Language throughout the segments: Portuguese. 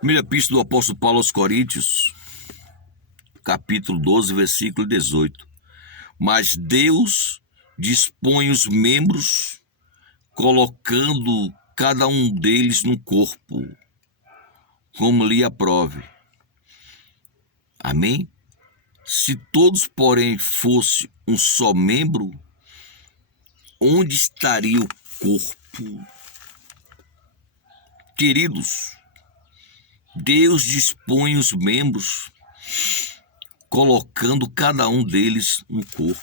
Primeira epístola do apóstolo Paulo aos Coríntios, capítulo 12, versículo 18. Mas Deus dispõe os membros, colocando cada um deles no corpo, como lhe aprove. Amém? Se todos, porém, fosse um só membro, onde estaria o corpo? Queridos, Deus dispõe os membros, colocando cada um deles no corpo.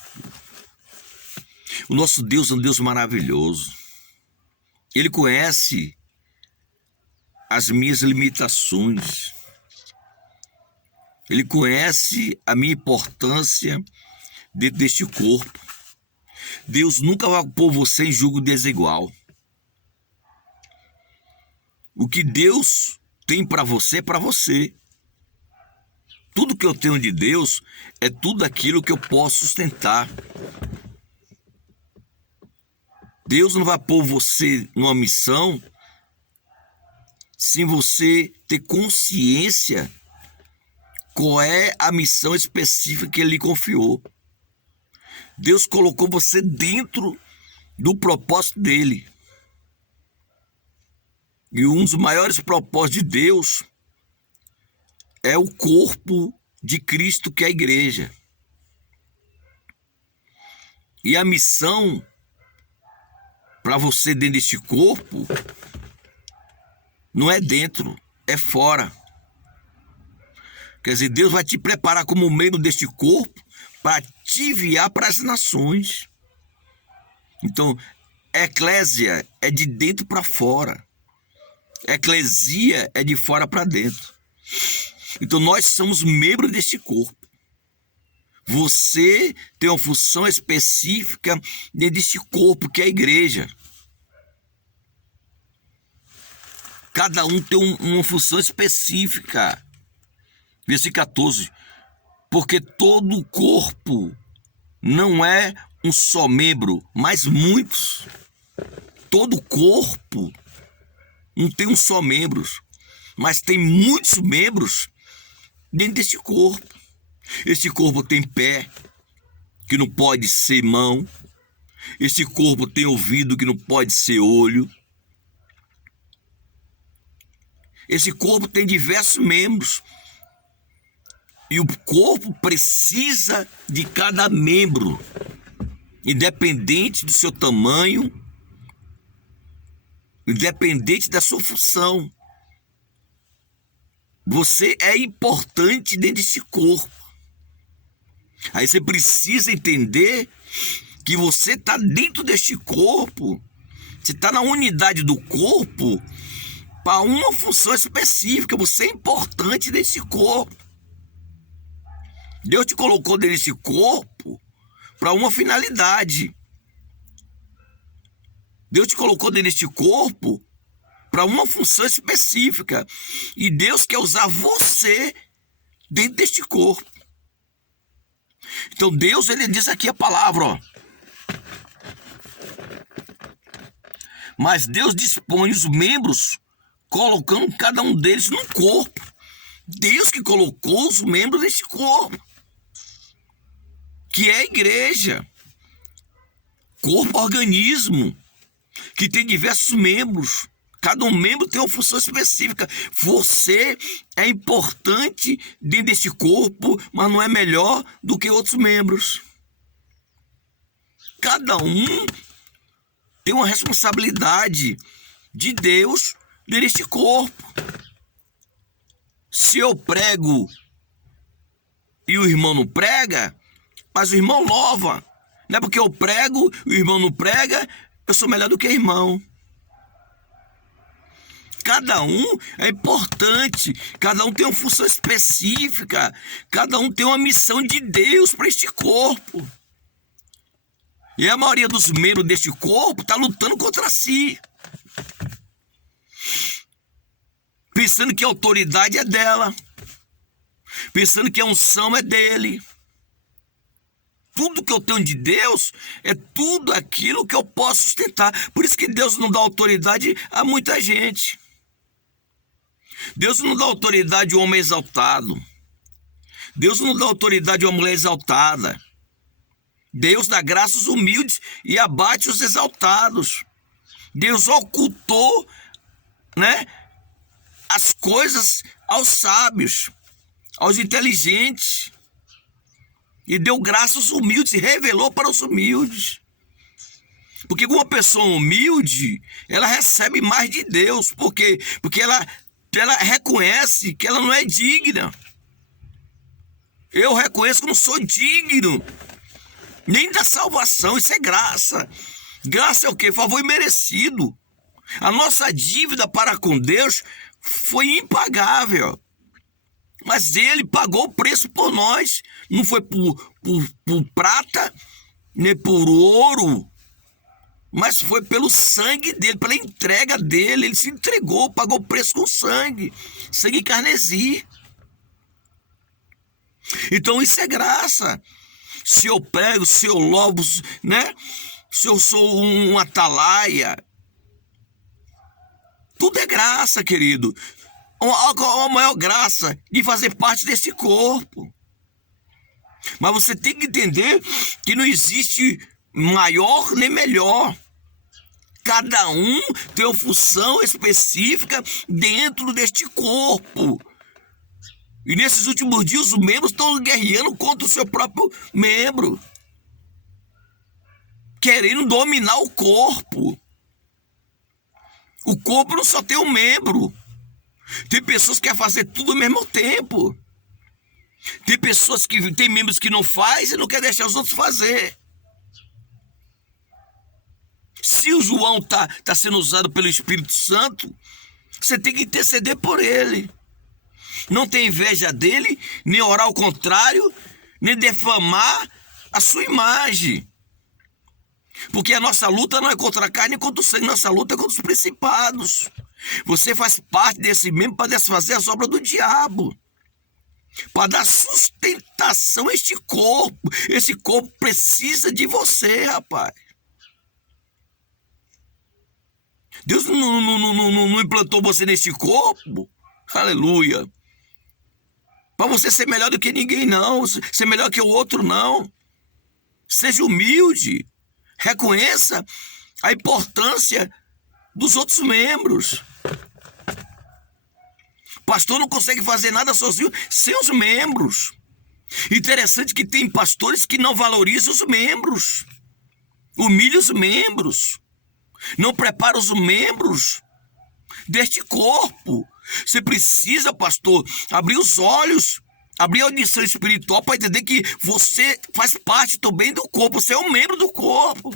O nosso Deus é um Deus maravilhoso. Ele conhece as minhas limitações. Ele conhece a minha importância dentro deste corpo. Deus nunca vai pôr você em julgo desigual. O que Deus tem para você é para você. Tudo que eu tenho de Deus é tudo aquilo que eu posso sustentar. Deus não vai pôr você numa missão sem você ter consciência qual é a missão específica que Ele lhe confiou. Deus colocou você dentro do propósito dEle. E um dos maiores propósitos de Deus é o corpo de Cristo, que é a igreja. E a missão para você dentro deste corpo não é dentro, é fora. Quer dizer, Deus vai te preparar como membro deste corpo para te enviar para as nações. Então, eclésia é de dentro para fora. Eclesia é de fora para dentro. Então nós somos membros deste corpo. Você tem uma função específica dentro deste corpo, que é a igreja. Cada um tem uma função específica. Versículo 14. Porque todo o corpo não é um só membro, mas muitos. Todo o corpo não tem um só membro, mas tem muitos membros dentro deste corpo. Este corpo tem pé, que não pode ser mão. Este corpo tem ouvido, que não pode ser olho. Esse corpo tem diversos membros. E o corpo precisa de cada membro, independente do seu tamanho, independente da sua função. Você é importante dentro desse corpo. Aí você precisa entender que você está dentro deste corpo. Você está na unidade do corpo para uma função específica. Você é importante nesse corpo. Deus te colocou dentro desse corpo para uma finalidade. Deus te colocou dentro deste corpo para uma função específica. E Deus quer usar você dentro deste corpo. Então Deus, ele diz aqui a palavra, ó. Mas Deus dispõe os membros, colocando cada um deles no corpo. Deus que colocou os membros deste corpo, que é a igreja. Corpo, organismo, que tem diversos membros. Cada um membro tem uma função específica. Você é importante dentro desse corpo, mas não é melhor do que outros membros. Cada um tem uma responsabilidade de Deus neste corpo. Se eu prego e o irmão não prega, mas o irmão louva. Não é porque eu prego e o irmão não prega, eu sou melhor do que o irmão. Cada um é importante, cada um tem uma função específica, cada um tem uma missão de Deus para este corpo. E a maioria dos membros deste corpo está lutando contra si, pensando que a autoridade é dela, pensando que a unção é dele. Tudo que eu tenho de Deus é tudo aquilo que eu posso sustentar. Por isso que Deus não dá autoridade a muita gente. Deus não dá autoridade ao homem exaltado. Deus não dá autoridade a uma mulher exaltada. Deus dá graça aos humildes e abate os exaltados. Deus ocultou, as coisas aos sábios, aos inteligentes. E deu graça aos humildes e revelou para os humildes. Porque uma pessoa humilde, ela recebe mais de Deus. Por quê? Porque ela reconhece que ela não é digna. Eu reconheço que não sou digno nem da salvação. Isso é graça. Graça é o quê? Favor imerecido. A nossa dívida para com Deus foi impagável. Mas Ele pagou o preço por nós. Não foi por prata, nem por ouro, mas foi pelo sangue dele, pela entrega dele. Ele se entregou, pagou o preço com sangue carnesim. Então isso é graça. Se eu prego, se eu louvo, se eu sou um atalaia, tudo é graça, querido. A maior graça de fazer parte desse corpo. Mas você tem que entender que não existe maior nem melhor. Cada um tem uma função específica dentro deste corpo. E nesses últimos dias os membros estão guerreando contra o seu próprio membro, querendo dominar o corpo. O corpo não só tem um membro. Tem pessoas que querem fazer tudo ao mesmo tempo. Tem pessoas que tem membros que não faz e não quer deixar os outros fazer. Se o João tá sendo usado pelo Espírito Santo, você tem que interceder por ele. Não tem inveja dele, nem orar ao contrário, nem defamar a sua imagem. Porque a nossa luta não é contra a carne nem contra o sangue, nossa luta é contra os principados. Você faz parte desse membro para desfazer as obras do diabo, para dar sustentação a este corpo. Esse corpo precisa de você, rapaz. Deus não implantou você neste corpo, aleluia, para você ser melhor do que ninguém, não. Ser melhor que o outro, não. Seja humilde. Reconheça a importância dos outros membros. Pastor não consegue fazer nada sozinho sem os membros. Interessante que tem pastores que não valorizam os membros, humilham os membros, não preparam os membros deste corpo. Você precisa, pastor, abrir os olhos, abrir a audição espiritual para entender que você faz parte também do corpo, você é um membro do corpo.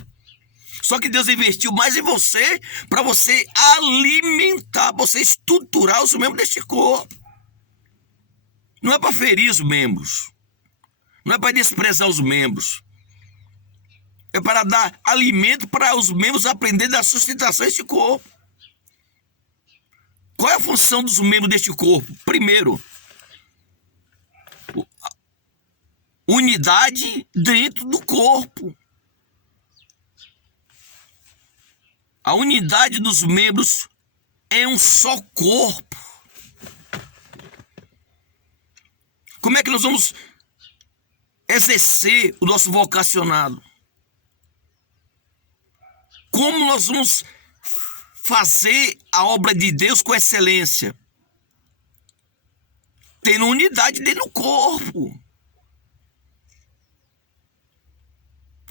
Só que Deus investiu mais em você para você alimentar, você estruturar os membros deste corpo. Não é para ferir os membros, não é para desprezar os membros, é para dar alimento para os membros aprenderem da sustentação deste corpo. Qual é a função dos membros deste corpo? Primeiro, unidade dentro do corpo. A unidade dos membros é um só corpo. Como é que nós vamos exercer o nosso vocacionado? Como nós vamos fazer a obra de Deus com excelência? Tendo unidade dentro do corpo.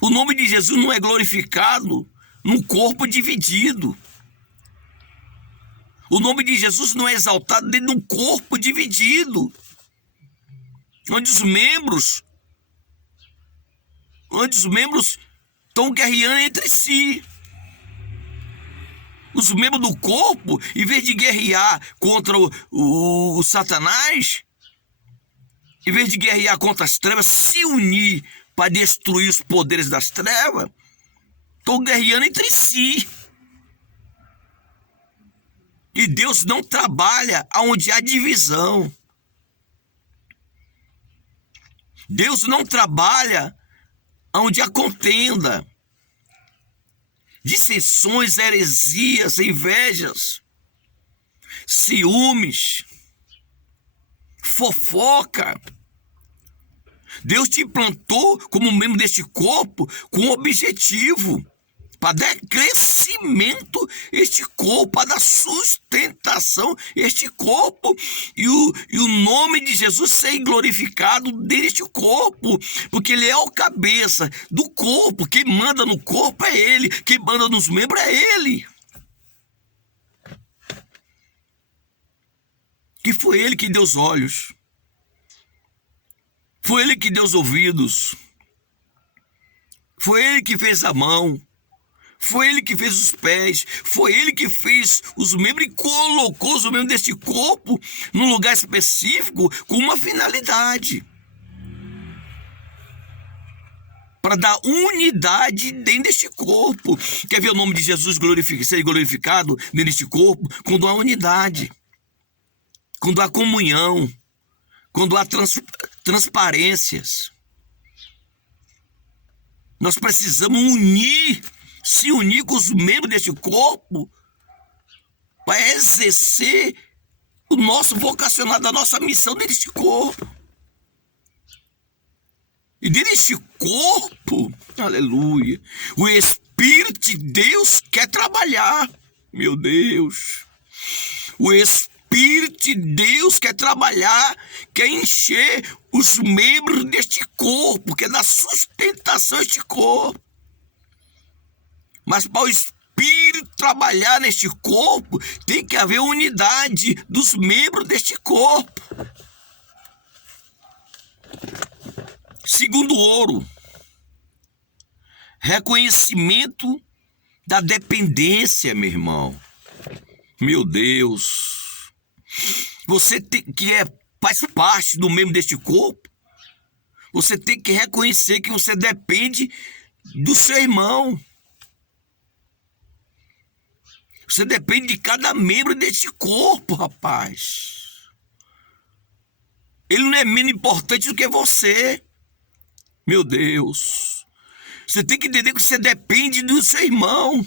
O nome de Jesus não é glorificado num corpo dividido. O nome de Jesus não é exaltado dentro de um corpo dividido, onde os membros estão guerreando entre si. Os membros do corpo, em vez de guerrear contra o Satanás, em vez de guerrear contra as trevas, se unir para destruir os poderes das trevas, estão guerreando entre si. E Deus não trabalha onde há divisão. Deus não trabalha onde há contenda, dissensões, heresias, invejas, ciúmes. fofoca. Deus te implantou como membro deste corpo com um objetivo, para dar crescimento este corpo, para dar sustentação este corpo, e o nome de Jesus ser glorificado neste corpo, porque ele é o cabeça do corpo. Quem manda no corpo é ele, quem manda nos membros é ele. Que foi ele que deu os olhos, foi ele que deu os ouvidos, foi ele que fez a mão, foi ele que fez os pés, foi ele que fez os membros e colocou os membros deste corpo num lugar específico com uma finalidade, para dar unidade dentro deste corpo. Quer ver o nome de Jesus ser glorificado dentro deste corpo? Quando há unidade, quando há comunhão, quando há transparências. Nós precisamos se unir com os membros deste corpo para exercer o nosso vocacionado, a nossa missão deste corpo. E deste corpo, aleluia, o Espírito de Deus quer trabalhar. Meu Deus, o Espírito de Deus quer trabalhar, quer encher os membros deste corpo, quer dar sustentação a este corpo. Mas para o Espírito trabalhar neste corpo, tem que haver unidade dos membros deste corpo. Segundo ouro, reconhecimento da dependência, meu irmão. Meu Deus, você faz parte do membro deste corpo, você tem que reconhecer que você depende do seu irmão. Você depende de cada membro deste corpo, rapaz. Ele não é menos importante do que você. Meu Deus. Você tem que entender que você depende do seu irmão.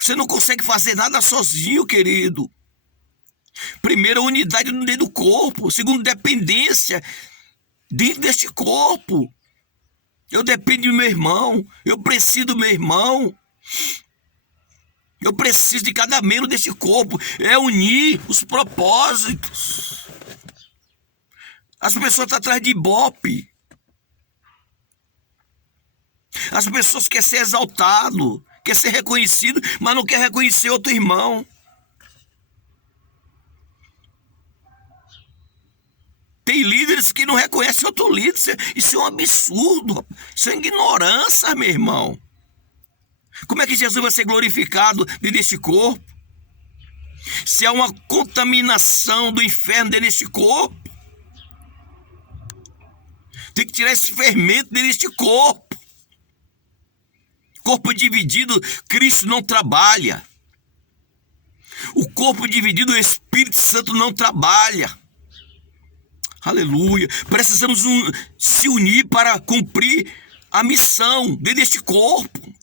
Você não consegue fazer nada sozinho, querido. Primeiro, unidade dentro do corpo. Segundo, dependência dentro deste corpo. Eu dependo do meu irmão. Eu preciso do meu irmão. Eu preciso de cada membro desse corpo. É unir os propósitos. As pessoas estão atrás de ibope. As pessoas querem ser exaltado, querem ser reconhecido, mas não quer reconhecer outro irmão. Tem líderes que não reconhecem outro líder. Isso é um absurdo. Isso é ignorância, meu irmão. Como é que Jesus vai ser glorificado dentro deste corpo? Se há uma contaminação do inferno dentro deste corpo, tem que tirar esse fermento dentro deste corpo. Corpo dividido, Cristo não trabalha. O corpo dividido, o Espírito Santo não trabalha. Aleluia. Precisamos se unir para cumprir a missão dentro deste corpo.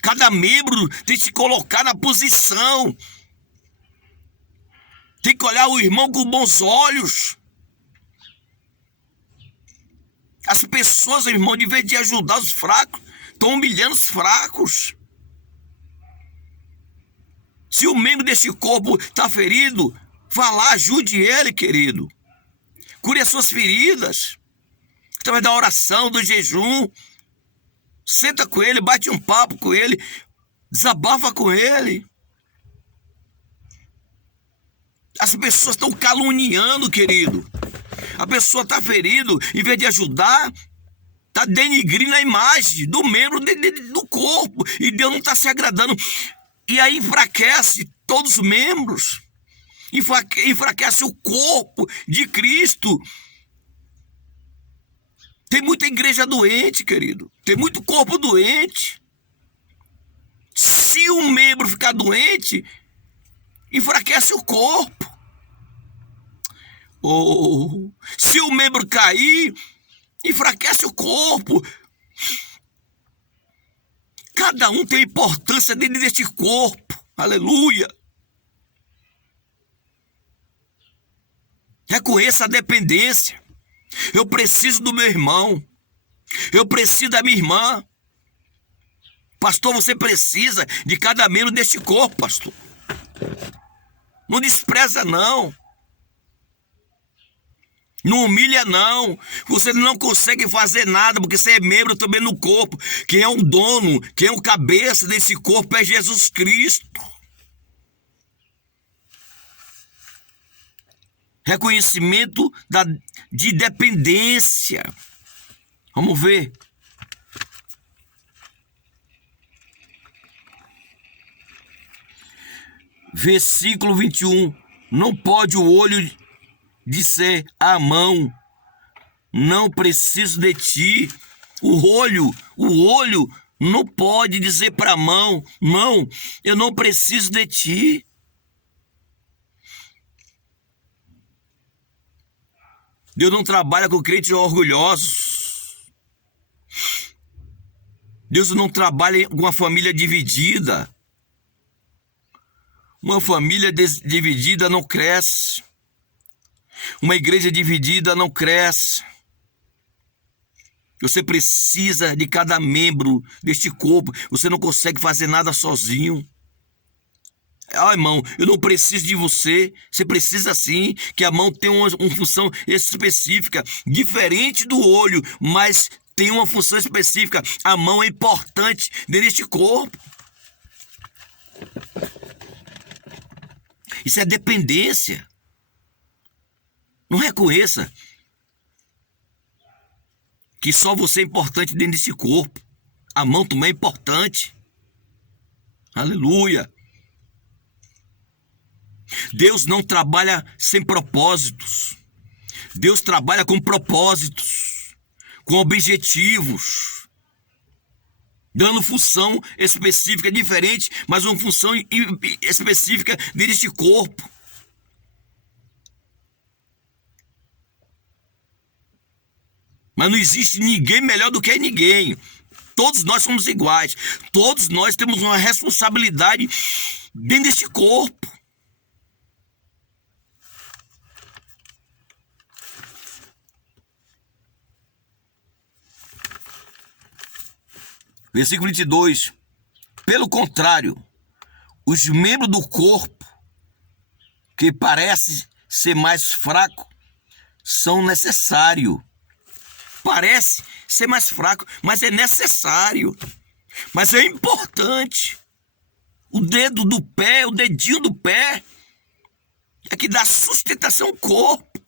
Cada membro tem que se colocar na posição. Tem que olhar o irmão com bons olhos. As pessoas, irmão, de vez de ajudar os fracos, estão humilhando os fracos. Se o membro desse corpo está ferido, vá lá, ajude ele, querido. Cure as suas feridas, através da oração, do jejum. Senta com ele, bate um papo com ele, desabafa com ele. As pessoas estão caluniando, querido. A pessoa está ferido, em vez de ajudar, está denigrindo a imagem do membro do corpo. E Deus não está se agradando. E aí enfraquece todos os membros. Enfraquece o corpo de Cristo. Tem muita igreja doente, querido. Tem muito corpo doente. Se um membro ficar doente, enfraquece o corpo. Ou se o membro cair, enfraquece o corpo. Cada um tem importância dentro deste corpo. Aleluia. Reconheça a dependência. Eu preciso do meu irmão. Eu preciso da minha irmã. Pastor, você precisa de cada membro deste corpo, pastor. Não despreza, não. Não humilha, não. Você não consegue fazer nada, porque você é membro também no corpo. Quem é o dono, quem é o cabeça desse corpo é Jesus Cristo. Reconhecimento de dependência. Vamos ver. Versículo 21. Não pode o olho dizer à mão, não preciso de ti. O olho não pode dizer para a mão, não, eu não preciso de ti. Deus não trabalha com crentes orgulhosos. Deus não trabalha com uma família dividida. Uma família dividida não cresce. Uma igreja dividida não cresce. Você precisa de cada membro deste corpo. Você não consegue fazer nada sozinho. Irmão, eu não preciso de você. Você precisa sim, que a mão tem uma função específica, diferente do olho, mas tem uma função específica. A mão é importante neste corpo. Isso é dependência. Não reconheça que só você é importante dentro desse corpo. A mão também é importante. Aleluia. Deus não trabalha sem propósitos. Deus trabalha com propósitos, com objetivos, dando função específica diferente, mas uma função específica deste corpo. Mas não existe ninguém melhor do que ninguém. Todos nós somos iguais. Todos nós temos uma responsabilidade dentro deste corpo. Versículo 22. Pelo contrário, os membros do corpo que parecem ser mais fracos são necessários. Parece ser mais fraco, mas é necessário. Mas é importante. O dedo do pé, o dedinho do pé, é que dá sustentação ao corpo.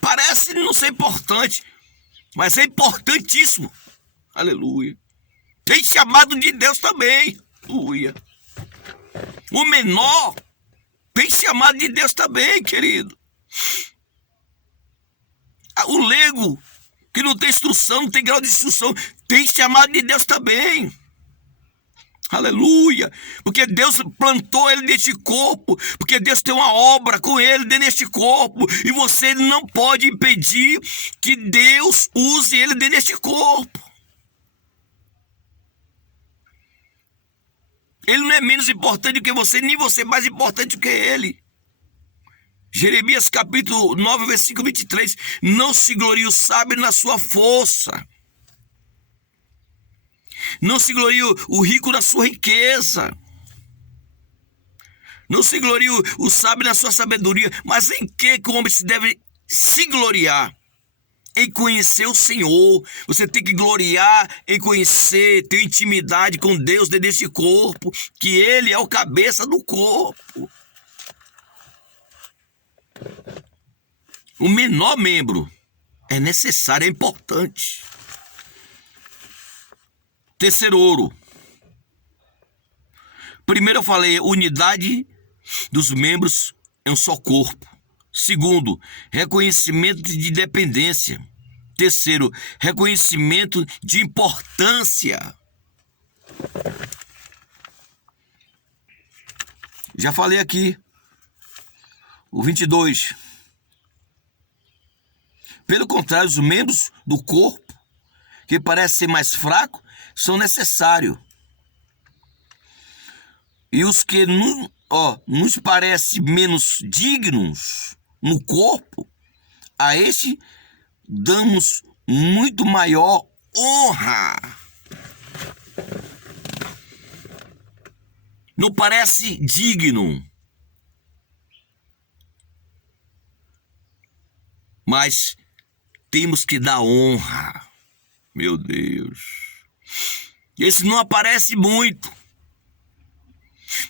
Parece não ser importante, mas é importantíssimo. Aleluia. Tem chamado de Deus também. Aleluia. O menor tem chamado de Deus também, querido. O leigo, que não tem instrução, não tem grau de instrução, tem chamado de Deus também. Aleluia. Porque Deus plantou ele neste corpo, porque Deus tem uma obra com ele neste corpo, e você não pode impedir que Deus use ele neste corpo. Ele não é menos importante do que você, nem você é mais importante do que ele. Jeremias capítulo 9, versículo 23. Não se glorie o sábio na sua força. Não se glorie o rico na sua riqueza. Não se glorie o sábio na sua sabedoria. Mas em que o homem se deve se gloriar? Em conhecer o Senhor. Você tem que gloriar em conhecer, ter intimidade com Deus dentro desse corpo, que Ele é o cabeça do corpo. O menor membro é necessário, é importante. Terceiro ouro. Primeiro eu falei, unidade dos membros é um só corpo. Segundo, reconhecimento de dependência. Terceiro, reconhecimento de importância. Já falei aqui. O 22. Pelo contrário, os membros do corpo, que parecem ser mais fracos, são necessários. E os que nos parece menos dignos no corpo, a este damos muito maior honra. Não parece digno, mas temos que dar honra. Meu Deus. Esse não aparece muito,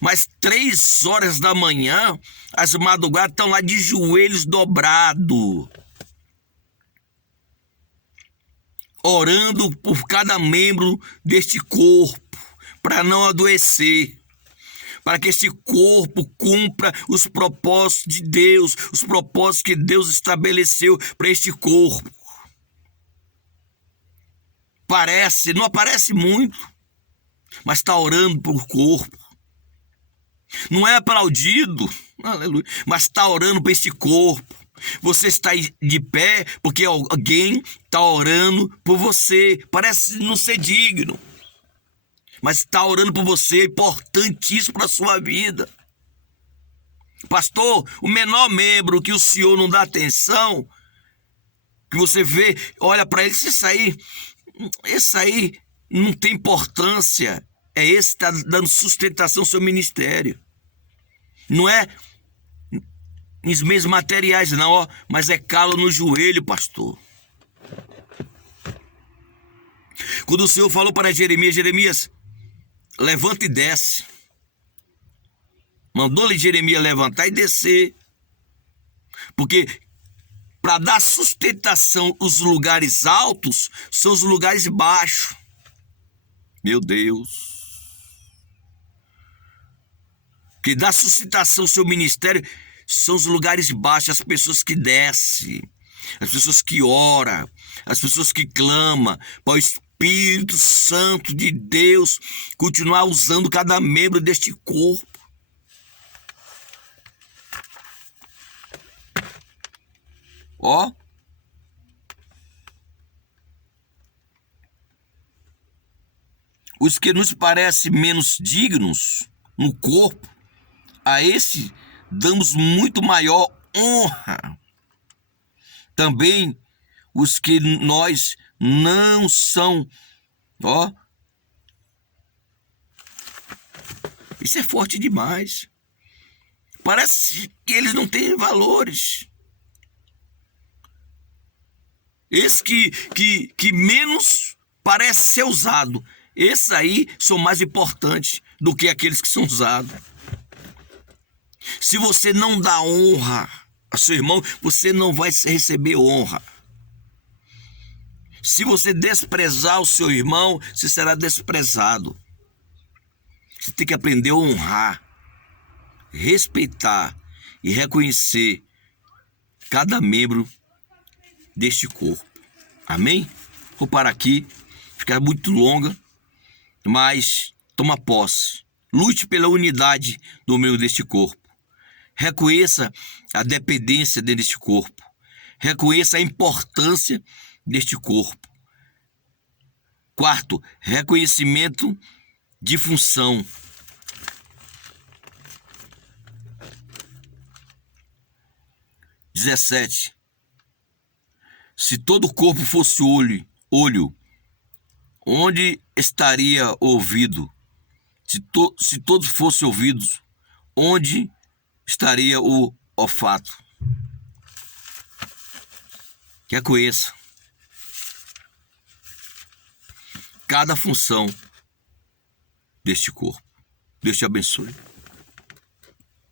mas 3 horas da manhã, as madrugadas estão lá de joelhos dobrados, orando por cada membro deste corpo, para não adoecer, para que este corpo cumpra os propósitos de Deus, os propósitos que Deus estabeleceu para este corpo. Não aparece muito, mas está orando por corpo. Não é aplaudido, aleluia, mas está orando para este corpo. Você está de pé porque alguém está orando por você. Parece não ser digno, mas está orando por você, é importantíssimo para a sua vida. Pastor, o menor membro que o senhor não dá atenção, que você vê, olha para ele, esse aí não tem importância, é esse que está dando sustentação ao seu ministério. Não é nos meios materiais, não, mas é calo no joelho, pastor. Quando o Senhor falou para Jeremias, levanta e desce. Mandou-lhe Jeremias levantar e descer. Porque para dar sustentação os lugares altos são os lugares baixos. Meu Deus. Que dá sustentação ao seu ministério são os lugares baixos, as pessoas que descem, as pessoas que oram, as pessoas que clamam para o Espírito Santo de Deus continuar usando cada membro deste corpo. Os que nos parecem menos dignos no corpo, a esse damos muito maior honra. Também os que nós não são, isso é forte demais. Parece que eles não têm valores. Esse que menos parece ser usado, esses aí são mais importantes do que aqueles que são usados. Se você não dá honra a seu irmão, você não vai receber honra. Se você desprezar o seu irmão, você será desprezado. Você tem que aprender a honrar, respeitar e reconhecer cada membro deste corpo. Amém? Vou parar aqui, ficar muito longa, mas toma posse. Lute pela unidade do membro deste corpo. Reconheça a dependência deste corpo. Reconheça a importância deste corpo. 4, reconhecimento de função. 17. Se todo o corpo fosse olho, onde estaria o ouvido? Se todos fossem ouvidos, onde estaria o olfato? Reconheça cada função deste corpo. Deus te abençoe.